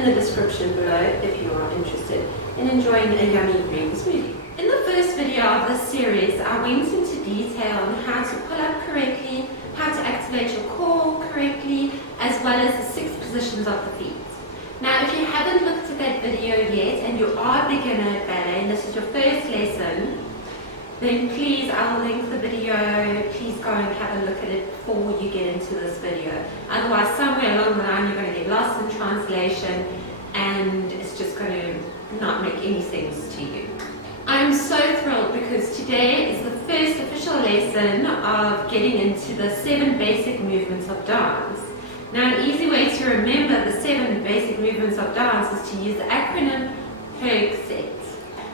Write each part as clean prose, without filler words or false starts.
in the description below if you are interested in enjoying a yummy green smoothie. In the first video of this series, I went into detail on how to pull up correctly, how to activate your core correctly, as well as the 6 positions of the feet. Now, if you haven't looked at that video yet and you are a beginner at ballet and this is your first lesson, then please, I'll link the video. Please go and have a look at it before you get into this video. Otherwise, somewhere along the line, you're going to get lost in translation and it's just going to not make any sense to you. I'm so thrilled because today is the first official lesson of getting into the 7 basic movements of dance. Now, an easy way to remember the 7 basic movements of dance is to use the acronym PLIE.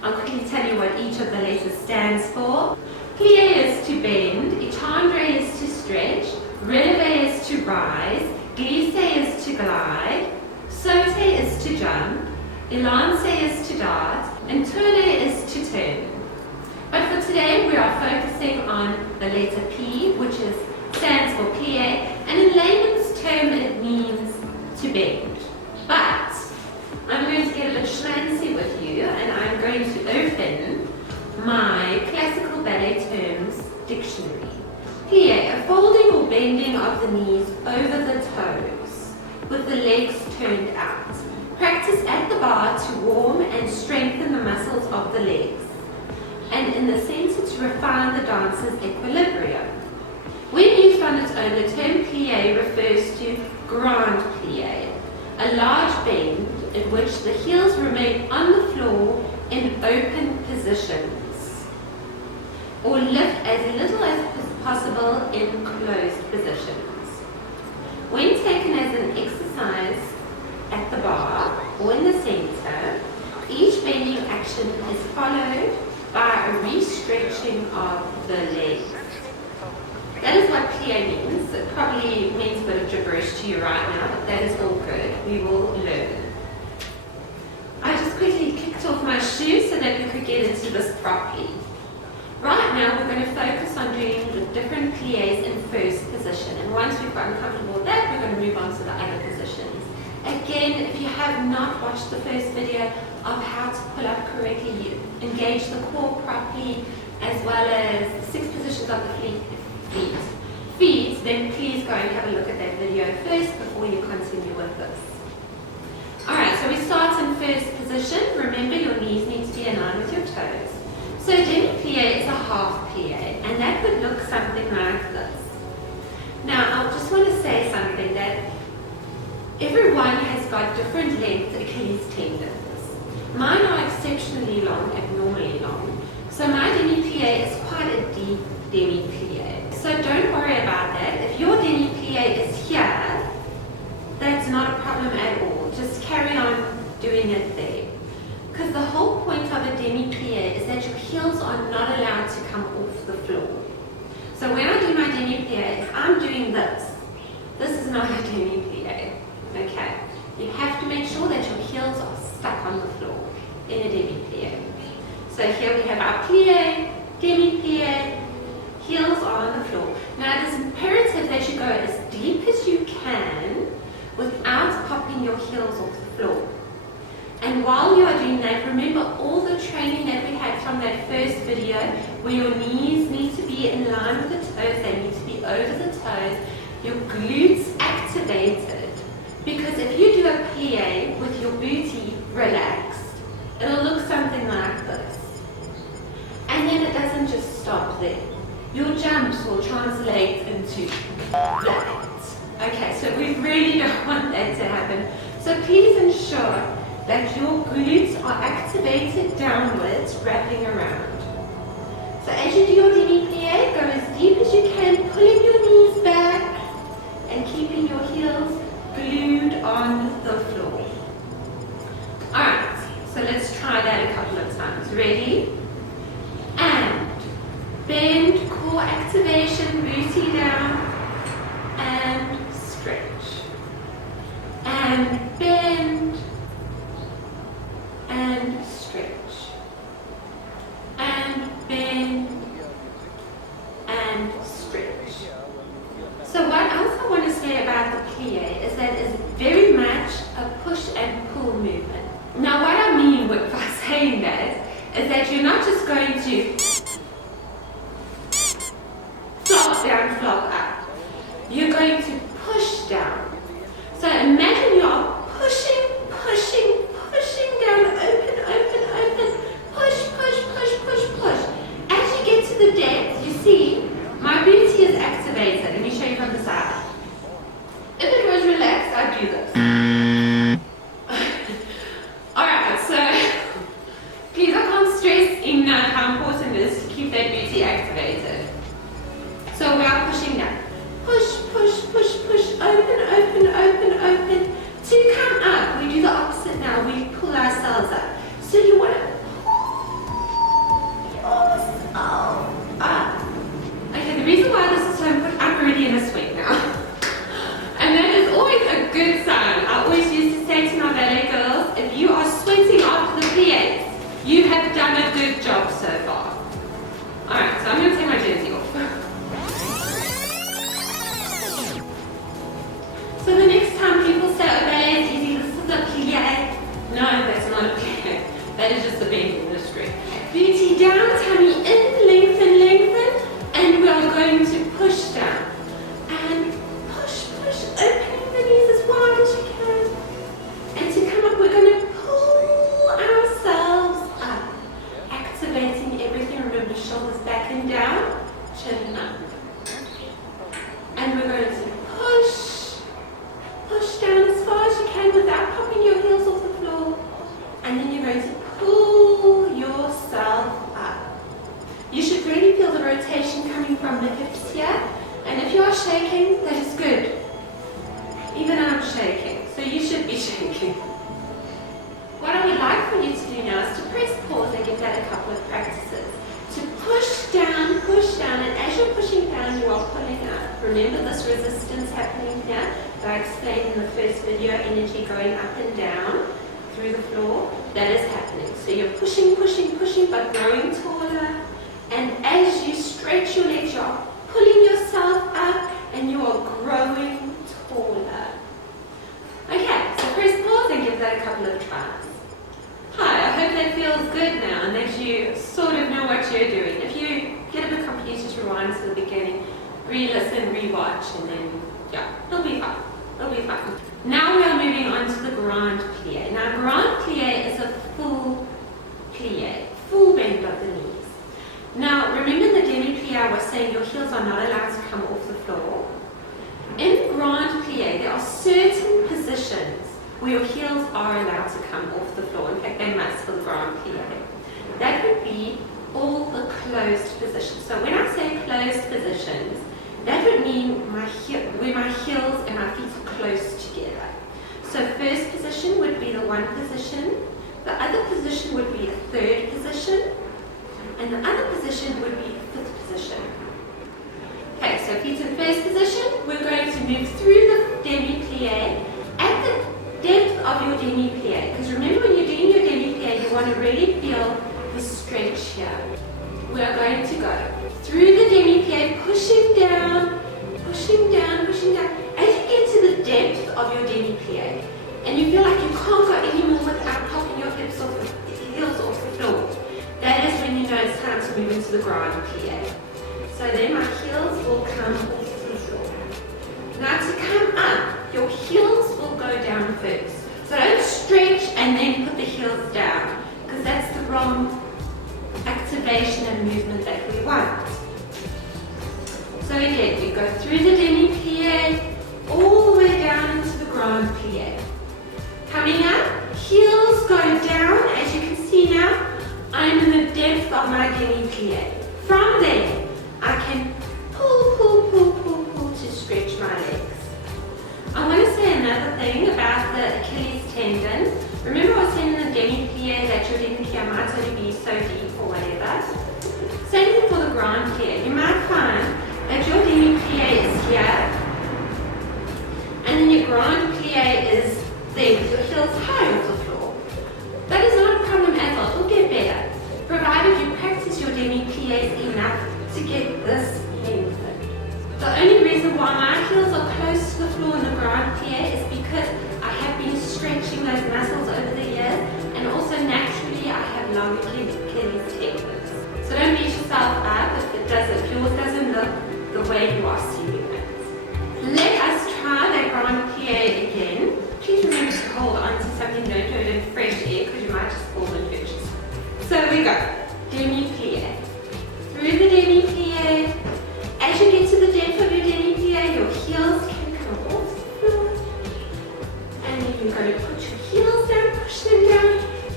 I'll quickly tell you what each of the letters stands for. Plie is to bend, étendre is to stretch, relevé is to rise, glisser is to glide, sauter is to jump, élancer is to dart, and tourner is to turn. But for today, we are focusing on the letter P, which stands for plie, and in layman's term, it means to bend. But I'm going to get a bit schmancy with you, and I'm going to open my classical ballet terms dictionary. Plie, a folding or bending of the knees over the toes, with the legs turned out. Practice at the bar to warm and strengthen the muscles of the legs, and in the center to refine the dancer's equilibrium. When used on its own, the term plie refers to grand plie, a large bend in which the heels remain on the floor in open positions, or lift as little as possible in closed positions. When taken as an exercise at the bar or in the center, each bending action is followed by a re-stretching of the legs. That is what plie means. It probably means a bit of gibberish to you right now, but that is all good. We will learn. I just quickly kicked off my shoes so that we could get into this properly. Right now, we're going to focus on doing the different plies in first position. And once we've gotten comfortable with that, we're going to move on to the other positions. Again, if you have not watched the first video of how to pull up correctly, you engage the core properly, as well as the 6 positions of the feet, then please go and have a look at that video first before you continue with this. Alright, so we start in first position. Remember, your knees need to be in line with your toes. So demi-plie is a half plie, and that would look something like this. Now, I just want to say something, that everyone has got different length Achilles tendons. Mine are exceptionally long, abnormally long. So my demi-plie is quite a deep demi-plie. So don't worry about that. If your demi-plie is here, that's not a problem at all. Just carry on doing it there. Because the whole point of a demi-plie is that your heels are not allowed to come off the floor. So when I do my demi-plie, if I'm doing this, this is not a demi-plie. Okay? You have to make sure that your heels are stuck on the floor in a demi-plie. So here we have our plie, demi-plie, heels are on the floor. Now it is imperative that you go as deep as you can without popping your heels off the floor. And while you are doing that, remember all the training that we had from that first video where your knees need to be in line with the toes, they need to be over the toes, your glutes activated. Because if you do a plie with your booty relaxed, it'll look something like this. And then it doesn't just stop there. Your jumps will translate into that. Okay, so we really don't want that to happen. So please ensure that your glutes are activated downwards, wrapping around. So as you do your demi-plie, go as deep as you can, pulling your knees back and keeping your heels glued on the floor. Alright, so let's try that a couple of times. Ready? And bend, core activation, booty down, and stretch. And bend, and stretch. And bend, and stretch. So what else I want to say about the plie is that it's very much a push and pull full movement. Now what I mean by saying that is that you're not just going to flop down, flop up. You're going to push down. So imagine you're pushing down, open, push. As you get to the depth, you see, my booty is activated. Let me show you from the side. If it was relaxed, I'd do this. Alright, so please, I can't stress enough how important it is to keep that booty activated. So we are pushing down. Push, open. To come up, we do the opposite now. We pull ourselves up. So you want to pull yourself up. Okay, the reason why this is so important, I'm already in a sweat now. And that is always a good sign. I always used to say to my ballet girls, if you are sweating after the plies, you have done a good job so far. Alright, so I'm going to take my jersey off. So the next time people say, oh, ballet is easy, this is a plie. No, that's not a plie. That is just a bend in the string. Booty down, tummy in, lengthen, and we are going to push down. And push, opening the knees as wide as you can. And to come up, we're going to pull ourselves up. Activating everything. Remember, shoulders back and down, chin up. And we're going to push down as far as you can without popping your heels off the floor. And then you're going to pull yourself up. You should really feel the rotation coming from the hips here. And if you are shaking, that is good. Even I'm shaking, so you should be shaking. What I would like for you to do now is to press pause and give that a couple of practices. To push down, and as you're pushing down, you are pulling up. Remember this resistance happening here that I explained in the first video, energy going up and down through the floor. That is happening. So you're pushing, but growing taller. And as you stretch your legs, you're pulling yourself up and you are growing taller. Okay, so press pause and give that a couple of tries. Hi, I hope that feels good now and that you sort of know what you're doing. If you get a bit confused, just rewind to the beginning, re-listen, re-watch, and then, yeah, it'll be fun. Now we are moving on to the grand plie. Now, grand plie is a full plie, full bend of the knees. Now, remember the demi-plie I was saying your heels are not allowed to come off the floor? In grand plie, there are certain positions where your heels are allowed to come off the floor. In fact, they must for the grand plie. That would be all the closed positions. So when I say closed positions, that would mean where my heels and my feet are close together. So first position would be the one position. The other position would be a third position. And the other position would be a fifth position. Okay, so feet in first position, we're going to move through the demi-plie at the depth of your demi-plie. Because remember, when you're doing your demi-plie, you want to really feel the stretch here. We are going to go through the demi-plie, pushing down. As you get to the depth of your demi-plie, and you feel like you can't go anymore without popping your heels off the floor, that is when you know it's time to move into the grand plie. So then my heels will come off the floor. Now to come up, your heels will go down first. So don't stretch and then put the heels down, because that's the wrong activation and movement that we want. So again, we go through the demi-plie, all the way down into the grand plie. Coming up, heels go down, as you can see now, I'm in the depth of my demi-plie. From there, I can pull to stretch my legs. I want to say another thing about the Achilles tendon. Remember I was saying in the demi-plie that your demi-plie might only be so deep or whatever. Same thing for the grand plie. You might find that your demi-plie is here, and then your grand plie is there with your heels high off the floor. That is not a problem at all. It'll get better, provided you practice your demi-plies enough to get this lengthened. The only reason why my heels are close to the floor in the grand plie is because I have been stretching those muscles over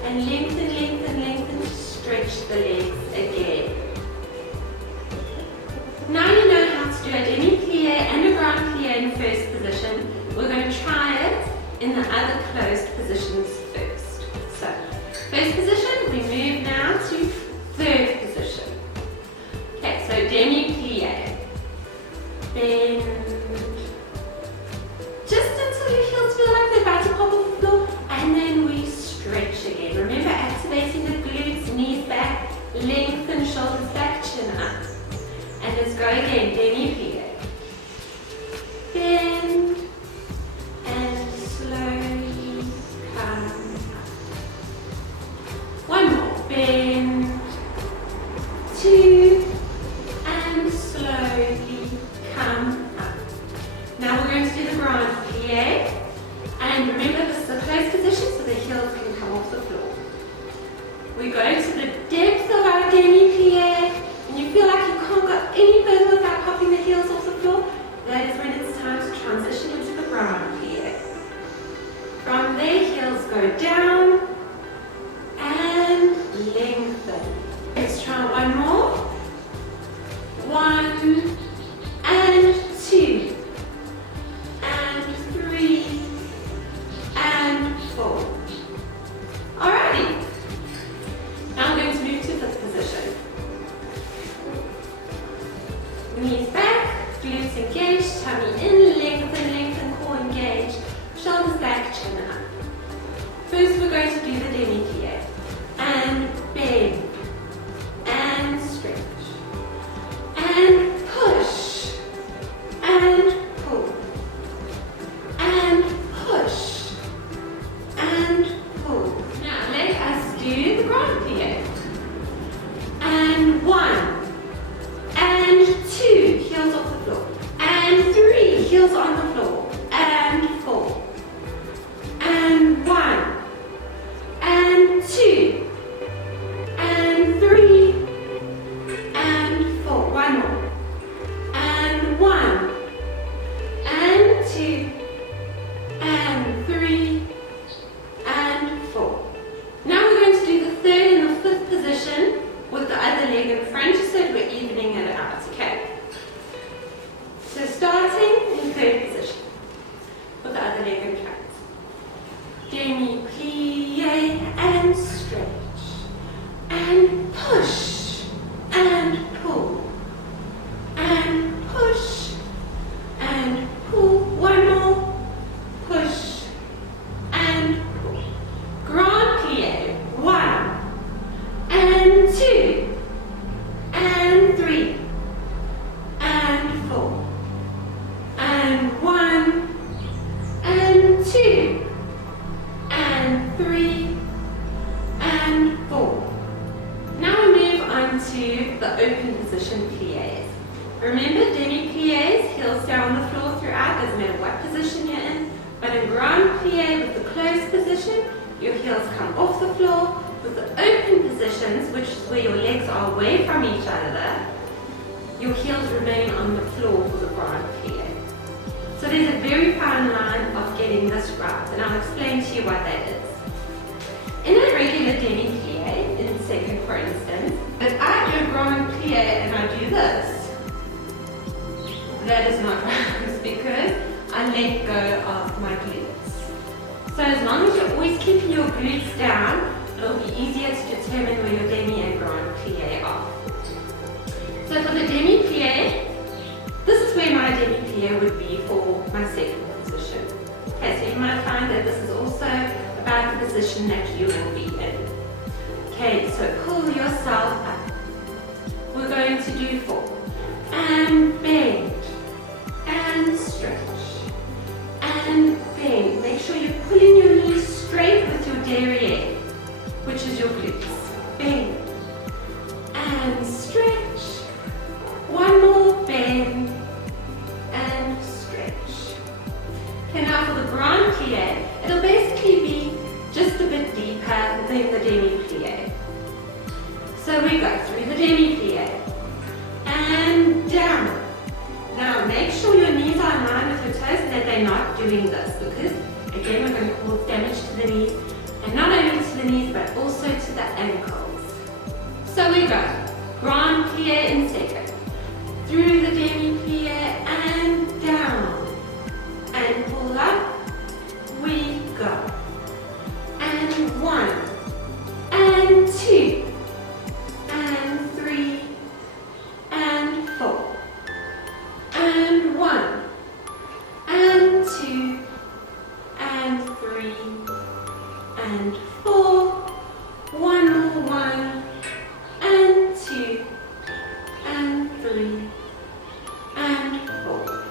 and lengthen, lengthen, lengthen, stretch the legs again. Now you know how to do a demi-plie and a grand plie in first position. We're going to try it in the other closed positions first. So, first position, we move now to third position. Okay, so demi-plie. Bend. Just until your heels feel like they're about to pop off the floor, and then we stretch again. Remember, activating the glutes, knees back, lengthen shoulders back, chin up. And let's go again, demi-plie. Bend and slowly come up. One more, bend, two, and slowly come up. Now we're going to do the grand plie. And remember, this is a closed position, so the heels can come off the floor. We go to the depth of our demi-plie, and you feel like you can't go any further without popping the heels off the floor. That is when it's time to transition into the grand plie. From there, heels go down and lengthen. Let's try one more. One and two and three and four. Alrighty. Now I'm going to move to fifth position. Knees back, glutes engaged, tummy in, lengthen, lengthen, core engaged, shoulders back, chin up. First we're going to do the demi-plie. And bend, and stretch, and push, and pull, and push, and pull. Now let us do the grand plie. And one, and two, heels off the floor, and three, heels on the floor, and four, and one, and two, and three, and four. One more, and one, and two, and three, and four. Now we're going to do the third and the fifth position with the other leg in front, just so we're evening it out, okay? So starting in third position with the other leg in front. Demi-plie and stretch and push and pull and push and pull. One more, push and pull. Grand plie. One and two and three and four and one and two and three and four. Now we move on to the open position plies. Remember, demi-plies, heels stay on the floor throughout, doesn't matter what position you're in. But in grand plie with the closed position, your heels come off the floor. With the open positions, which is where your legs are away from each other, your heels remain on the floor for the grand plie. So there's a very fine line of getting this right, and I'll explain to you what that is. In a regular demi-plie, in second for instance, if I do a grand plie and I do this, that is not right because I let go of my glutes. So as long as you're always keeping your glutes down, it'll be easier to determine where your demi and grand plie are. So for the demi-plie, this is where my demi-plie would be for my second position. Okay, so you might find that this is also about the position that you will be in. Okay, so pull yourself up. We're going to do 4. And bend. And stretch. And bend. Make sure you're pulling your knees straight with your derriere, which is your glutes. Bend. And stretch. One more, bend. And stretch. Okay, now for the grand plie, it'll basically be just a bit deeper than the demi-plie. So we go through the demi-plie and down. Now make sure your knees are in line with your toes and that they're not doing this, because again we're going to cause damage to the knees, and not only to the knees but also So we go grand plie in second, through the demi plie and down, and pull up, we go, and 1, and 2, and 3, and 4, and 1, and 2, and 3, and 4, one more, 1, and 2, and 3, and 4.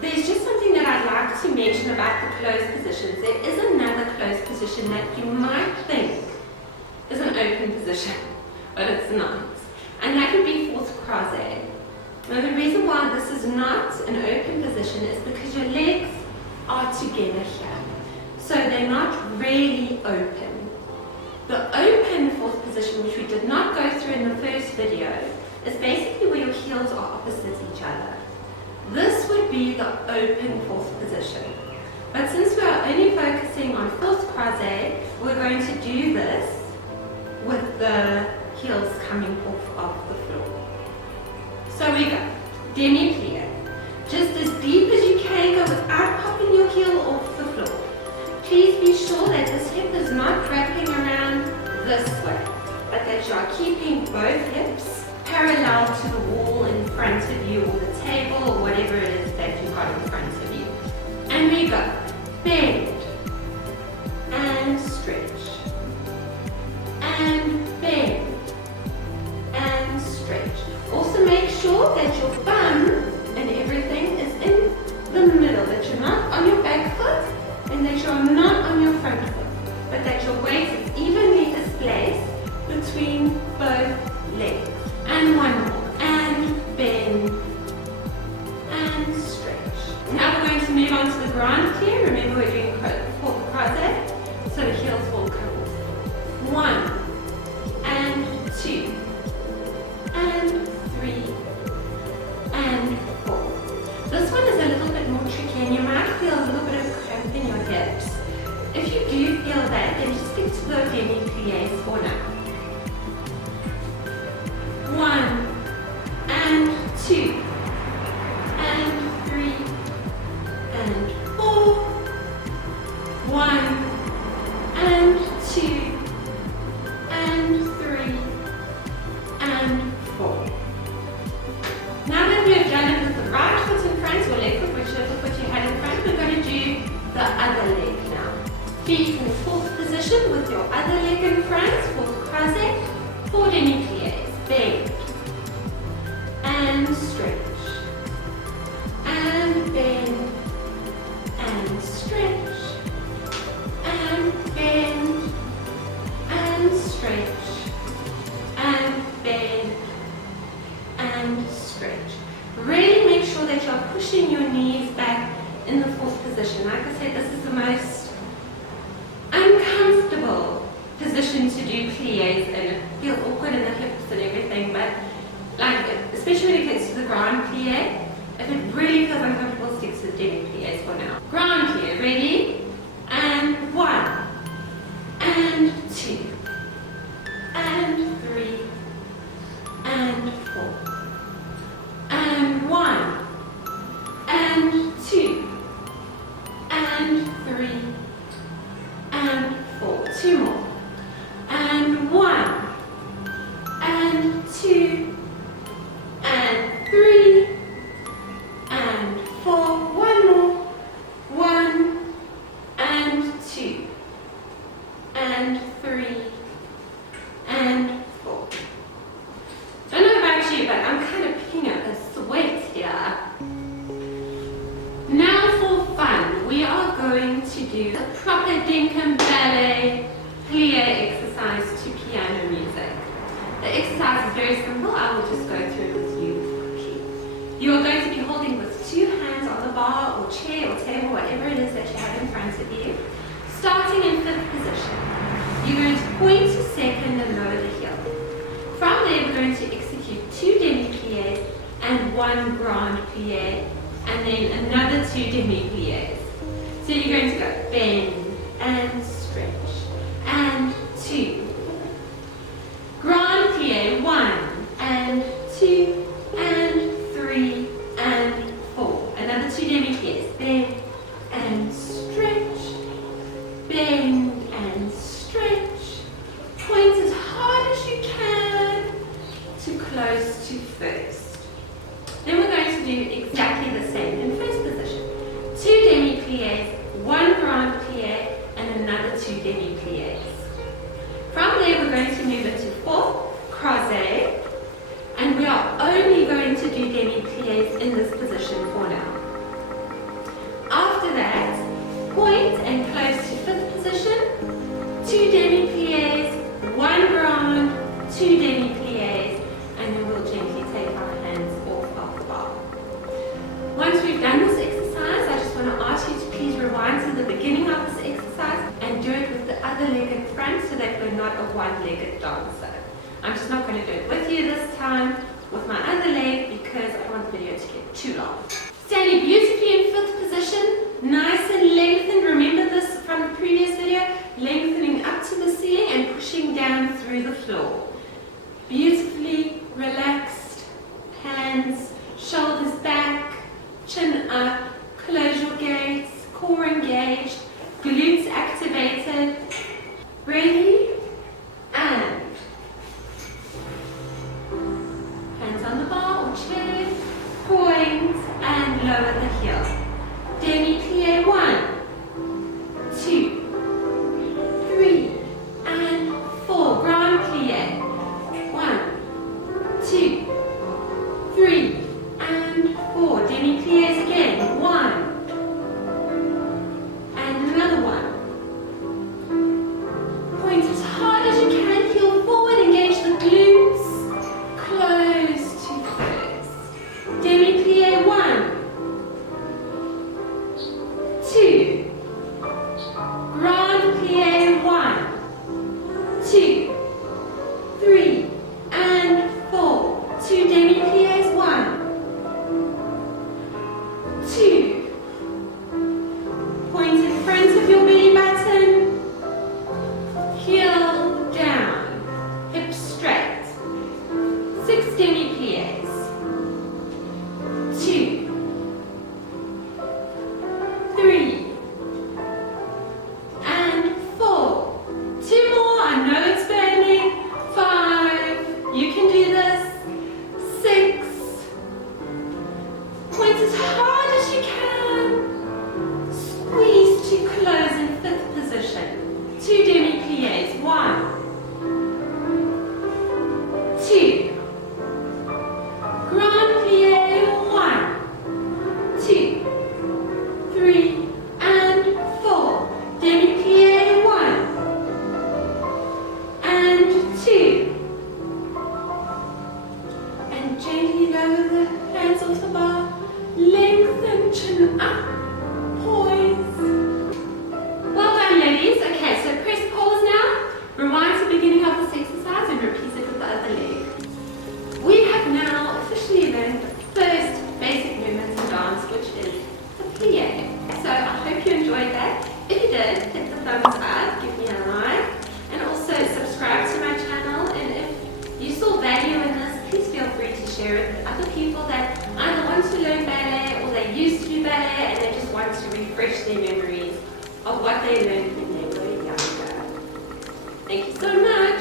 There's just something that I'd like to mention about the closed positions. There is another closed position that you might think is an open position, but it's not. And that would be fourth croisé. Now the reason why this is not an open position is because your legs are together here. So they're not really open. The open fourth position, which we did not go through in the first video, is basically where your heels are opposite each other. This would be the open fourth position. But since we are only focusing on fourth croisé, we're going to do this with the heels coming off of the floor. So we go, demi-plie. Just as deep as you can go without popping your heel off the floor. Please be sure that this hip is not wrapping around this way, but that you are keeping both hips parallel to the wall in front of you, or the table, or whatever it is that you've got in front of you. And we go, bend, and stretch, and bend, and stretch. Also make sure that your bum and everything is in the middle, that you're not on your back foot, and that you're not on your front foot, but that your weight is evenly displaced between both legs. And one more, and bend, and stretch. Now we're going to move on to the grand plie. Remember we're doing fourth croisé, so the heels will come off. 1, and 2, and 3, and 4. This one is a little bit more tricky, and you might feel a little bit of cramp in your hips. If you do feel that, then just stick to the demi-plies for now. 1, and 2, and 3, and 4. 1, and 2, and 3, and 4. Now that we have done it with the right foot in front, or left foot, whichever foot you had in front, we're going to do the other leg now. Feet in fourth position with your other leg in front, fourth croisé, 4 demi-plies. Bend, and stretch, and bend, and stretch, and bend, and stretch, and bend, and stretch. Really make sure that you are pushing your knees back in the fourth position. Like I said, this is the most uncomfortable position to do plies, and it feels awkward in the hips and everything, but like, especially when it gets to the grand plie, if it really feels uncomfortable, stick to the demi-plies for now. Grand plie, ready? And 1, and 2, and 3, and 4, and 1, and 2, and 3, and 4. 2 more. And 1, and 2, and 3, and 4. 1 more. 1, and 2, and 3, and 4. Don't know about you, but I'm kind of picking up a sweat here. Now for fun, we are going to do a proper dinkum ballet plie exercise to piano music. The exercise is very simple. I will just go through it with you quickly. You are going to be holding with 2 hands on the bar or chair or table, whatever it is that you have in front of you. Starting in 5th position, you're going to point to second and lower the heel. From there, we're going to execute 2 demi-plies and 1 grand plie, and then another 2 demi-plies. So you're going to go bend and stretch, and 2. Grand plie, demi-plies. From there we're going to move it to fourth crochet, and we are only going to do demi-plies in this position for now. After that, point and close to fifth position, 2 demi-plies, 1 grand, 2 demi-plies, and then we'll gently take our hands off of the bar. Once we've done this exercise, I just want to ask you to please rewind to the beginning of this exercise and do it with the other leg in front so that we're not a one-legged dancer. I'm just not going to do it with you this time with my other leg because I don't want the video to get too long. Standing beautifully in fifth position, nice and lengthened. Remember this from the previous video, lengthening up to the ceiling and pushing down through the floor. Beautifully relaxed, hands, shoulders back, chin up, close your gaze, core engaged, glutes activated. Ready? And hands on the bar or chair, point and lower the heel. Demi-plie 1, 2, 3, and 4. Grand plie. 1, 2, 3, and 4. Demi-plies again. 1, and another one. Point as hard as you can. Heel forward. Engage the glutes. Close to first. Demi-plie 1, 2, grand plie 1, 2, 3, and 4. 2 demi-plies, 1, 2. Point in front of your belly button. Heel down. Hips straight. 6 demi-plies. 2, 3, and 4. 2 more. I know it's burning. 5. You can do this. 6. Point as hard as you can. Squeeze to close in fifth position. 2 demi-plies. 1, 2. Grand plie 1, 2, 3, and 4. Demi-plie 1, and 2. And gently lower the hands off the bar. Lengthen, chin up, poise. Well done, ladies. Okay, so press pause now. Rewind to the beginning of this exercise and repeat it with the other leg. We have now officially learned the first basic movement in dance, which is the plie. So I hope you enjoyed that. If you did, hit the thumbs up, give me a like, and also subscribe to my channel. And if you saw value in this, please feel free to share it with other people that either want to learn ballet or they used to do ballet and they just want to refresh their memories of what they learned when they were younger. Thank you so much.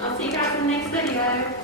I'll see you guys in the next video.